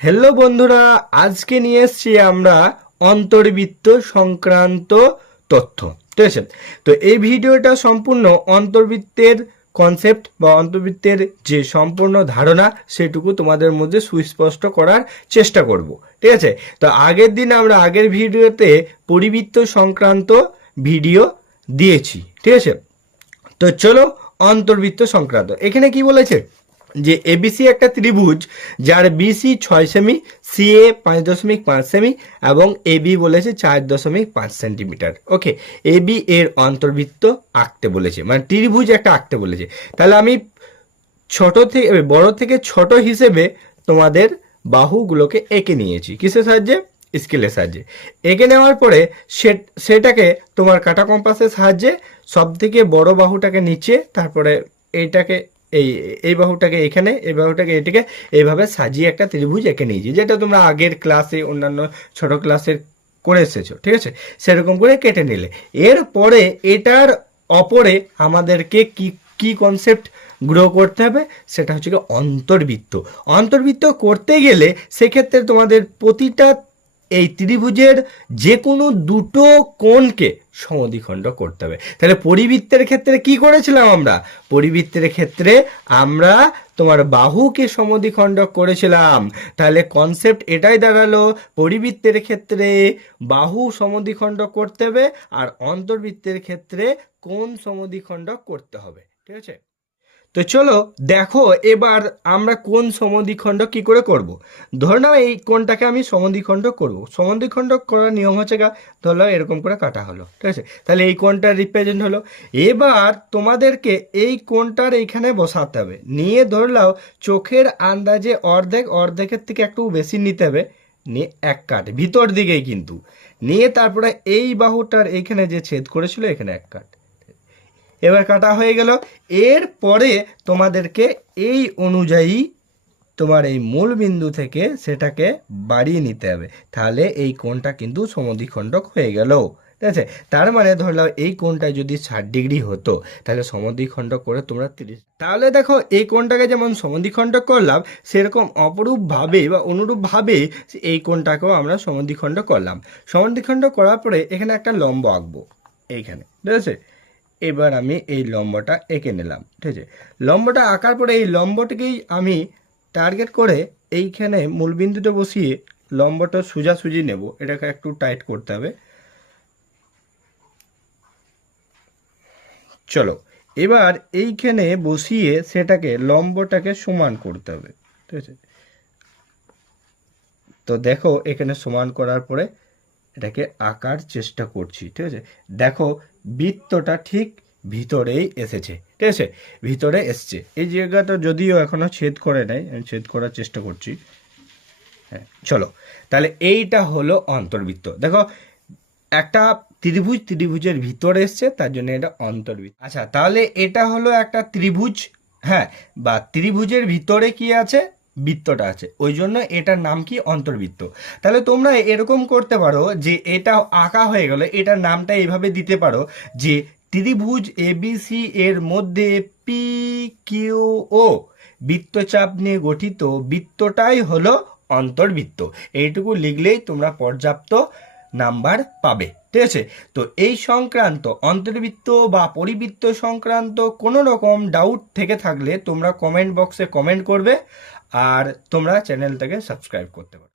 Hello বন্ধুরা, আজকে নিয়ে এসেছি আমরা অন্তর্বৃত্ত সংক্রান্ত তথ্য। ঠিক আছে, তো এই ভিডিওটা সম্পূর্ণ অন্তর্বৃত্তের কনসেপ্ট বা অন্তর্বৃত্তের যে সম্পূর্ণ ধারণা সেটুকু তোমাদের মধ্যে সুস্পষ্ট করার চেষ্টা করব। ঠিক আছে, তো আগের ভিডিওতে পরিবৃত্ত সংক্রান্ত ভিডিও দিয়েছি। ঠিক আছে, তো চলো অন্তর্বৃত্ত সংক্রান্ত। এখানে কি বলেছে যে এবিসি একটা ত্রিভুজ যার বিসি 6 সেমি, সিএ 5.5 সেমি এবং এবি বলেছে 4.5 সেন্টিমিটার। ওকে, এবি এর অন্তর্বৃত্ত আঁকতে বলেছে, মানে ত্রিভুজ একটা আঁকতে বলেছে। তাহলে আমি বড় থেকে ছোট হিসেবে তোমাদের বাহুগুলোকে এঁকে নিয়েছি। কিসের সাহায্যে? স্কেলের সাহায্যে। এঁকে নেওয়ার পরে সেটাকে তোমার কাঁটা কম্পাসের সাহায্যে সব থেকে বড় বাহুটাকে নিচে, তারপরে এইটাকে এই এই বাহুটাকে এখানে, এই বাহুটাকে এটাকে এইভাবে সাজিয়ে একটা ত্রিভুজ এঁকে নিয়েছি, যেটা তোমরা আগের ক্লাসে অন্যান্য ছোট ক্লাসের করে এসেছো। ঠিক আছে, সেরকম করে কেটে নিলে এরপরে এটার অপরে আমাদেরকে কি কি কনসেপ্ট গ্রো করতে হবে, সেটা হচ্ছে কি অন্তর্বৃত্ত। অন্তর্বৃত্ত করতে গেলে সেক্ষেত্রে তোমাদের প্রতিটা এই ত্রিভুজের যে কোনো দুটো কোণকে সমদ্বিখণ্ড করতে হবে। তাহলে পরিবৃত্তের ক্ষেত্রে কি করেছিলাম আমরা? পরিবৃত্তের ক্ষেত্রে আমরা তোমার বাহুকে সমদ্বিখণ্ড করেছিলাম। তাহলে কনসেপ্ট এটাই দাঁড়ালো, পরিবৃত্তের ক্ষেত্রে বাহু সমদ্বিখণ্ড করতে হবে আর অন্তর্বৃত্তের ক্ষেত্রে কোণ সমদ্বিখণ্ড করতে হবে। ঠিক আছে, তো চলো দেখো এবার আমরা কোন সমদ্বিখণ্ড কি করে করব। ধরে নাও এই কোণটাকে আমি সমদ্বিখণ্ড করব। সমদ্বিখণ্ড করার নিয়ম হচ্ছে ধরে নাও এরকম করে কাটা হলো। ঠিক আছে, তাহলে এই কোণটার রিপ্রেজেন্ট হলো। এবার তোমাদেরকে এই কোণটার এইখানে বসাতে হবে। নিয়ে ধরে নাও চোখের আন্দাজে অর্ধেকের থেকে একটু বেশি নিতে হবে, নিয়ে এক কাট ভিতর দিকেই কিন্তু নিয়ে, তারপরে এই বাহুটার এইখানে যে ছেদ করেছিল এখানে এক কাট। এবার কাটা হয়ে গেল। এরপরে তোমাদেরকে এই অনুযায়ী তোমার এই মূল বিন্দু থেকে সেটাকে বাড়িয়ে নিতে হবে, তাহলে এই কোণটা কিন্তু সমদ্বিখণ্ডক হয়ে গেল। ঠিক আছে, তার মানে ধরলাম এই কোণটা যদি 60 ডিগ্রি হতো, তাহলে সমদ্বিখণ্ডক করে তোমরা 30। তাহলে দেখো এই কোণটাকে যেমন সমদ্বিখণ্ডক করলাম, সেরকম অপরূপভাবে বা অনুরূপভাবে এই কোণটাকেও আমরা সমদ্বিখণ্ড করলাম। সমদ্বিখণ্ড করার পরে এখানে একটা লম্ব আঁকবো এইখানে। ঠিক আছে, এবার আমি এই লম্বটা এঁকে নিলাম। ঠিক আছে, লম্বটা আঁকার পরে এই লম্বটাকেই আমি টার্গেট করে এইখানে মূলবিন্দুটা বসিয়ে লম্বটা সোজাসুজি নেব। এটাকে একটু টাইট করতে হবে। চলো এবার এইখানে বসিয়ে সেটাকে লম্বটাকে সমান করতে হবে। ঠিক আছে, তো দেখো এখানে সমান করার পরে এটাকে আঁকার চেষ্টা করছি। ঠিক আছে, দেখো বৃত্তটা ঠিক ভিতরেই এসেছে। ঠিক আছে, ভিতরে এসছে। এই জায়গাটা যদিও এখনো ছেদ করে নাই, আমি ছেদ করার চেষ্টা করছি। হ্যাঁ, চলো তাহলে এইটা হলো অন্তর্বৃত্ত। দেখো একটা ত্রিভুজের ভিতরে এসছে, তার জন্য এটা অন্তর্বৃত্ত। আচ্ছা, তাহলে এটা হলো একটা ত্রিভুজ। হ্যাঁ, বা ত্রিভুজের ভিতরে কি আছে? বৃত্তটা আছে, ওই জন্য এটার নাম কি? অন্তর্বৃত্ত। তাহলে তোমরা এরকম করতে পারো যে এটা আঁকা হয়ে গেল, এটার নামটা এইভাবে দিতে পারো যে ত্রিভুজ এবিসি এর মধ্যে পি কিউ ও বৃত্তচাপ নিয়ে গঠিত বৃত্তটাই হলো অন্তর্বৃত্ত। এইটুকু লিখলেই তোমরা পর্যাপ্ত নাম্বার পাবে। ঠিক আছে, তো এই সংক্রান্ত অন্তর্বৃত্ত বা পরিবৃত্ত সংক্রান্ত কোনো রকম ডাউট থেকে থাকলে তোমরা কমেন্ট বক্সে কমেন্ট করবে আর তোমরা চ্যানেলটাকে সাবস্ক্রাইব করতে পারো।